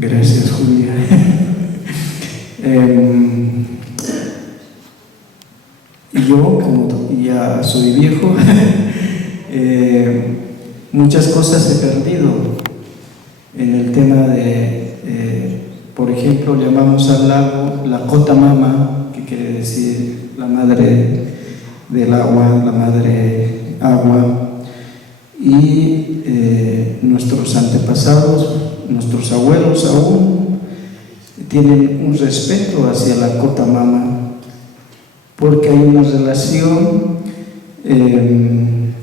Gracias, Julia. Yo, como ya soy viejo, muchas cosas he perdido en el tema de, por ejemplo, llamamos al lago la Cota Mama, que quiere decir la madre del agua, la madre agua, y nuestros antepasados, nuestros abuelos aún tienen un respeto hacia la Cota Mama, porque hay una relación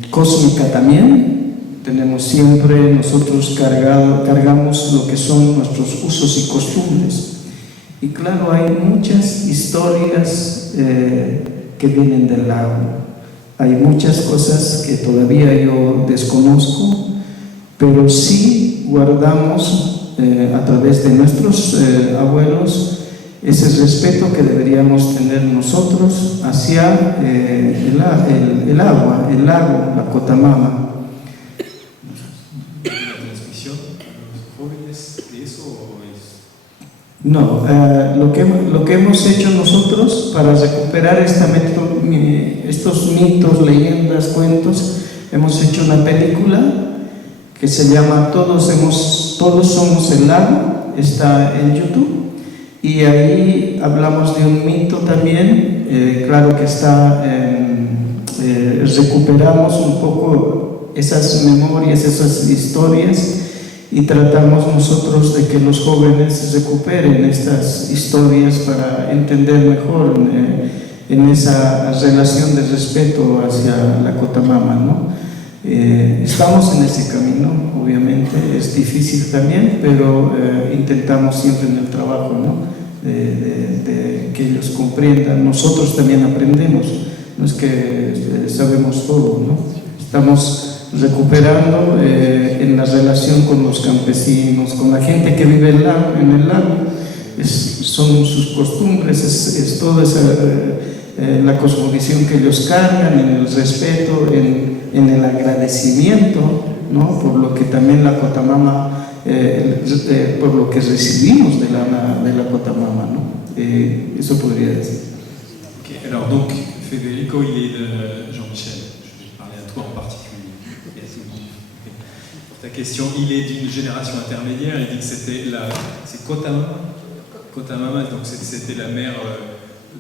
cósmica también. Tenemos siempre, nosotros cargamos lo que son nuestros usos y costumbres. Y claro, hay muchas historias que vienen del lago. Hay muchas cosas que todavía yo desconozco, pero sí guardamos a través de nuestros abuelos ese respeto que deberíamos tener nosotros hacia el agua, el lago, la Cota Mama. No, lo que hemos hecho nosotros para recuperar estos mitos, leyendas, cuentos, hemos hecho una película que se llama Todos somos el lago, está en YouTube. Y ahí hablamos de un mito también, claro que recuperamos un poco esas memorias, esas historias, y tratamos nosotros de que los jóvenes recuperen estas historias para entender mejor en esa relación de respeto hacia la Cota Mama, ¿no? Estamos en ese camino, obviamente, es difícil también, pero intentamos siempre en el trabajo, ¿no? de que ellos comprendan. Nosotros también aprendemos, no es que sabemos todo, ¿no? Estamos recuperando en la relación con los campesinos, con la gente que vive en el lago, son sus costumbres, es toda la cosmovisión que ellos cargan, en el respeto, en el agradecimiento, ¿no? Por lo que también la Cota Mama, por lo que recibimos de la Cota Mama, ¿no? Eso podría decir. Okay, alors donc Federico, il est de Jean-Michel, je vais parler à toi en particulier. Pour ta question, il est d'une génération intermédiaire, il dit que c'est Cota Mama, donc c'était la mère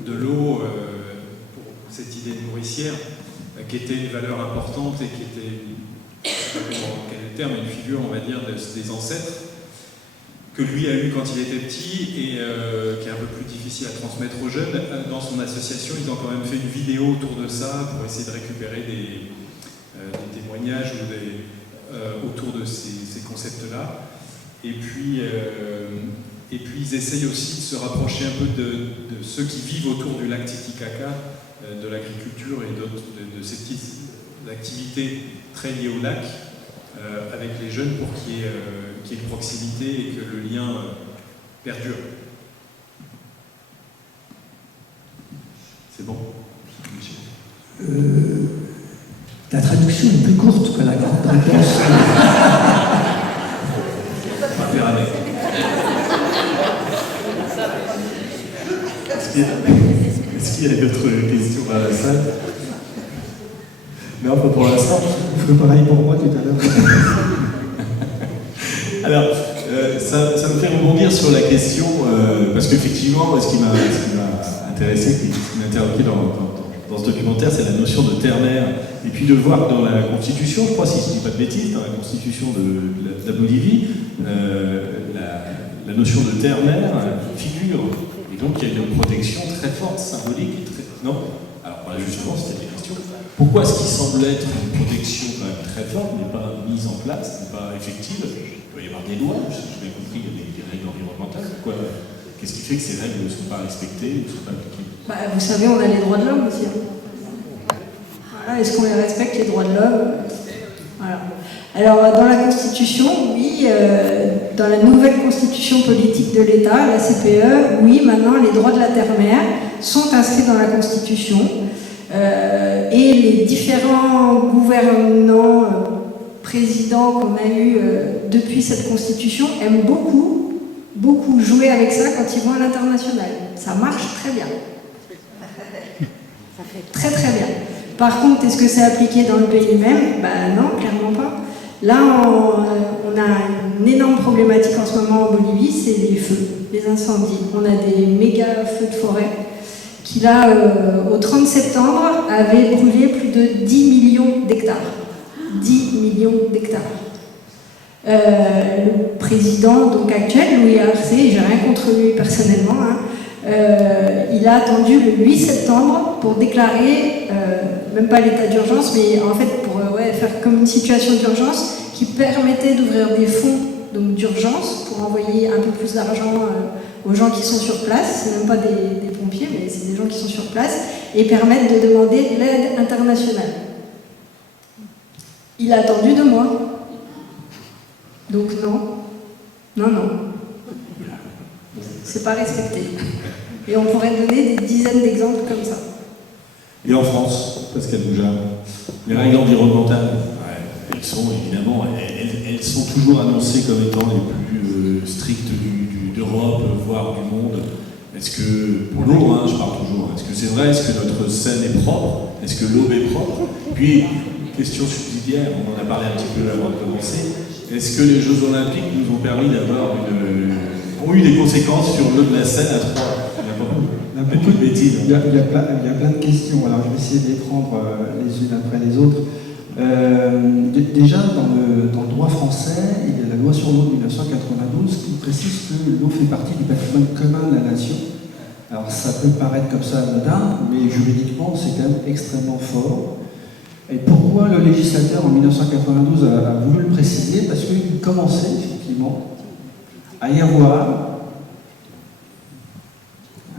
de l'eau pour cette idée nourricière, qui était une valeur importante et qui était, je ne sais pas quel est le terme, une figure, on va dire, des ancêtres, que lui a eu quand il était petit et qui est un peu plus difficile à transmettre aux jeunes. Dans son association, ils ont quand même fait une vidéo autour de ça pour essayer de récupérer des témoignages autour de ces concepts-là. Et puis ils essayent aussi de se rapprocher un peu de ceux qui vivent autour du lac Titicaca, de l'agriculture et de ces petites activités très liées au lac, avec les jeunes pour qu'il y ait une proximité et que le lien perdure. C'est bon, La traduction est plus courte que la grande réponse. On va faire avec. Est-ce qu'il y a d'autres questions dans la salle? Non, pas pour l'instant. Vous ferez pareil pour moi tout à l'heure. Alors, ça me fait rebondir sur la question, parce qu'effectivement, ce qui m'a intéressé, ce qui m'a interloqué dans ce documentaire, c'est la notion de terre-mère. Et puis de voir que dans la Constitution, je crois, si je ne dis pas de bêtises, dans la Constitution de la Bolivie, la notion de terre-mère figure. Et donc, il y a une protection très forte, symbolique. Non? Alors, voilà, justement, c'était la question. Pourquoi ce qui semble être une protection quand même très forte n'est pas mise en place, n'est pas effective? Il doit y avoir des lois, j'ai bien compris, il y a des règles environnementales. Qu'est-ce qui fait que ces règles ne sont pas respectées, ne sont pas appliquées? Vous savez, on a les droits de l'homme aussi. Voilà, est-ce qu'on les respecte, les droits de l'homme? Voilà. Alors, dans la Constitution, oui, dans la nouvelle Constitution politique de l'État, la CPE, oui, maintenant, les droits de la terre-mère sont inscrits dans la Constitution. Et les différents gouvernants, présidents qu'on a eus depuis cette Constitution aiment beaucoup beaucoup jouer avec ça quand ils vont à l'international. Ça marche très bien. Ça fait très très bien. Par contre, est-ce que c'est appliqué dans le pays même? Ben non, clairement pas. Là, on a une énorme problématique en ce moment en Bolivie, c'est les feux, les incendies. On a des méga feux de forêt qui, là, au 30 septembre, avaient brûlé plus de 10 millions d'hectares. 10 millions d'hectares. Le président donc, actuel, Louis Arce, j'ai rien contre lui personnellement, hein, il a attendu le 8 septembre pour déclarer, même pas l'état d'urgence, mais en fait pour faire comme une situation d'urgence qui permettait d'ouvrir des fonds d'urgence pour envoyer un peu plus d'argent aux gens qui sont sur place. C'est même pas des pompiers, mais c'est des gens qui sont sur place, et permettre de demander de l'aide internationale. Il a attendu 2 mois. Donc non. C'est pas respecté. Et on pourrait donner des dizaines d'exemples comme ça. Et en France, Pascal Boujard, les règles environnementales, elles sont évidemment, elles sont toujours annoncées comme étant les plus strictes d'Europe, voire du monde. Est-ce que, pour l'eau, hein, je parle toujours, est-ce que c'est vrai, est-ce que notre Seine est propre, est-ce que l'eau est propre? Puis, question subsidiaire, on en a parlé un petit peu avant de commencer, est-ce que les Jeux Olympiques nous ont permis d'avoir ont eu des conséquences sur l'eau de la Seine à 3? Il y a beaucoup de bêtises. Il y a plein de questions, alors je vais essayer de les prendre les unes après les autres. Déjà, dans le droit français, il y a la loi sur l'eau de 1992 qui précise que l'eau fait partie du patrimoine commun de la nation. Alors ça peut paraître comme ça anodin, mais juridiquement c'est quand même extrêmement fort. Et pourquoi le législateur en 1992 a voulu le préciser? Parce qu'il commençait effectivement à y avoir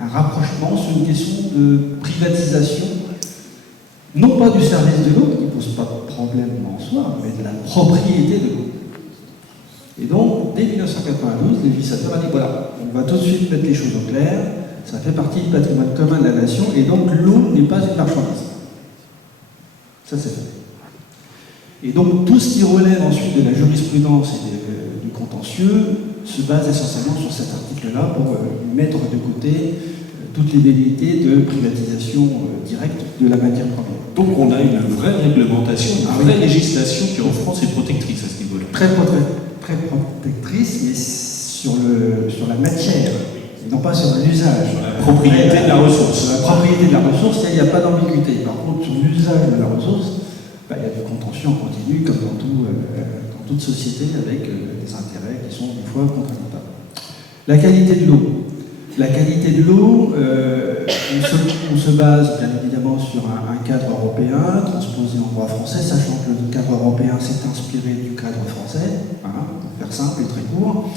un rapprochement sur une question de privatisation, non pas du service de l'eau, qui ne pose pas de problème en soi, mais de la propriété de l'eau. Et donc, dès 1992, le législateur a dit voilà, on va tout de suite mettre les choses au clair, ça fait partie du patrimoine commun de la nation, et donc l'eau n'est pas une marchandise. Ça, c'est fait. Et donc, tout ce qui relève ensuite de la jurisprudence et du contentieux se base essentiellement sur cet article-là pour mettre de côté toutes les velléités de privatisation directe de la matière première. Donc, on a une vraie réglementation, une vraie législation qui, en France, est protectrice à ce niveau-là. Très protectrice, mais sur la matière, et non pas sur l'usage. Sur la propriété de la ressource. Sur la propriété de la ressource, il n'y a pas d'ambiguïté. Par contre, sur l'usage de la ressource, il y a du contentieux en continu, comme dans toute société, avec des intérêts qui sont des fois contradictoires. La qualité de l'eau. La qualité de l'eau, on se base bien évidemment sur un cadre européen transposé en droit français, sachant que le cadre européen s'est inspiré du cadre français, pour faire simple et très court.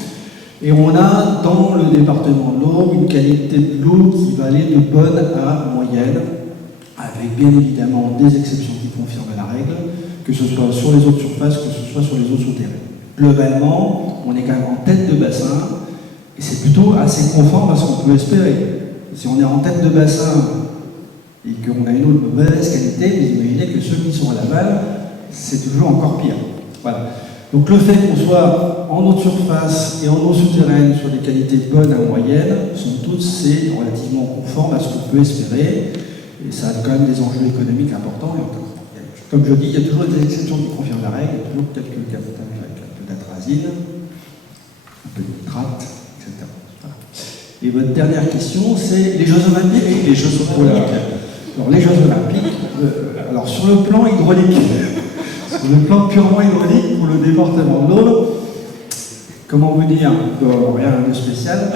Et on a dans le département de l'eau une qualité de l'eau qui va aller de bonne à moyenne, avec bien évidemment des exceptions qui confirment la règle, que ce soit sur les eaux de surface, que ce soit sur les eaux souterraines. Globalement, on est quand même en tête de bassin, et c'est plutôt assez conforme à ce qu'on peut espérer. Si on est en tête de bassin et qu'on a une eau de mauvaise qualité, vous imaginez que ceux qui sont à l'aval, c'est toujours encore pire. Voilà. Donc le fait qu'on soit en eau de surface et en eau souterraine sur des qualités bonnes à moyenne, sont toutes c'est relativement conformes à ce qu'on peut espérer, et ça a quand même des enjeux économiques importants. Et encore, comme je dis, il y a toujours des exceptions qui confirment la règle, il y a toujours quelques captages avec un peu d'atrazine, un peu de nitrate, etc. Voilà. Et votre dernière question, c'est les Jeux Olympiques. Les Jeux Olympiques. Alors les Jeux Olympiques, alors sur le plan hydraulique, sur le plan purement hydraulique pour le département de l'Aude, comment vous dire, rien de spécial,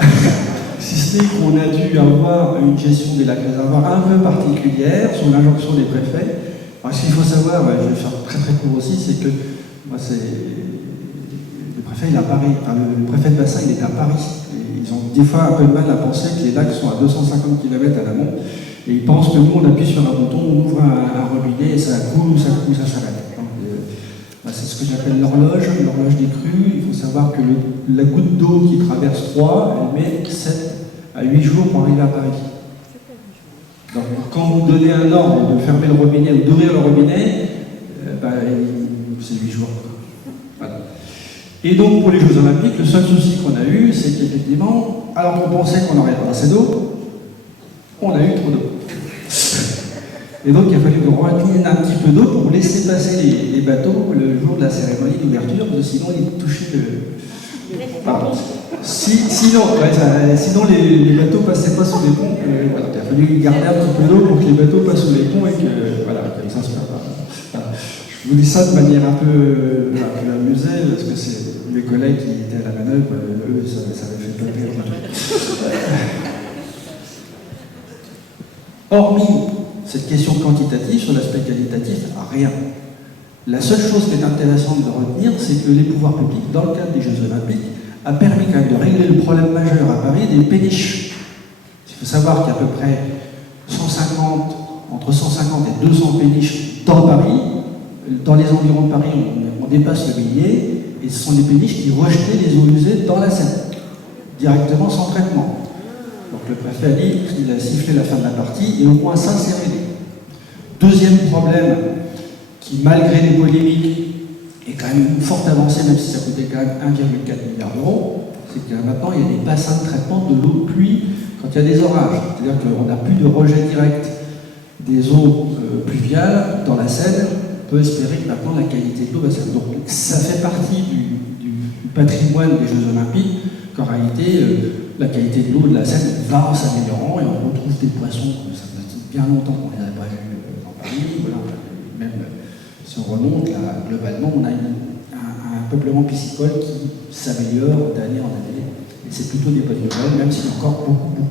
si ce n'est qu'on a dû avoir une gestion des lacs réservoirs un peu particulière sur l'injonction des préfets. Alors, ce qu'il faut savoir, je vais faire très très court aussi, c'est que moi, le préfet il est à Paris, enfin, le préfet de bassin il est à Paris. Et ils ont des fois un peu de mal à penser que les lacs sont à 250 km à l'amont. Et ils pensent que nous, on appuie sur un bouton, on ouvre un robinet et ça coule ou ça s'arrête. C'est ce que j'appelle l'horloge des crues. Il faut savoir que la goutte d'eau qui traverse Troyes, elle met 7 à 8 jours pour arriver à Paris. Donc quand vous donnez un ordre de fermer le robinet ou d'ouvrir le robinet, c'est 8 jours. Voilà. Et donc pour les Jeux Olympiques, le seul souci qu'on a eu, c'est qu'effectivement, alors qu'on pensait qu'on n'aurait pas assez d'eau, on a eu trop d'eau. Et donc il a fallu qu'on remette un petit peu d'eau pour laisser passer les bateaux le jour de la cérémonie d'ouverture, parce que sinon ils touchaient le... Pardon. Sinon les bateaux passaient pas sous les ponts. Voilà. Il a fallu garder un petit peu d'eau pour que les bateaux passent sous les ponts et que voilà, qu'ils s'en se perdent pas. Voilà. Je vous dis ça de manière un peu amusée, parce que c'est mes collègues qui étaient à la manœuvre, eux, ça avait fait pas rire. Hormis cette question quantitative, sur l'aspect qualitatif, rien. La seule chose qui est intéressante de retenir, c'est que les pouvoirs publics, dans le cadre des Jeux Olympiques, a permis quand même de régler le problème majeur à Paris des péniches. Il faut savoir qu'il y a à peu près entre 150 et 200 péniches dans Paris. Dans les environs de Paris, on dépasse le millier, et ce sont des péniches qui rejetaient les eaux usées dans la Seine, directement sans traitement. Donc le préfet a dit qu'il a sifflé la fin de la partie, et au moins ça, c'est réglé. Deuxième problème, qui malgré les polémiques, est quand même une forte avancée, même si ça coûtait quand même 1,4 milliard d'euros, c'est que maintenant il y a des bassins de traitement de l'eau de pluie quand il y a des orages. C'est-à-dire qu'on n'a plus de rejet direct des eaux pluviales dans la Seine. On peut espérer que maintenant la qualité de l'eau va s'améliorer. Donc ça fait partie du patrimoine des Jeux Olympiques, qu'en réalité la qualité de l'eau de la Seine va en s'améliorant et on retrouve des poissons, ça fait bien longtemps qu'on ne les a pas vus dans Paris. Voilà. Même si on remonte, là, globalement, on a un peuplement piscicole qui s'améliore d'année en année. Et c'est plutôt des bonnes nouvelles, même s'il y a encore beaucoup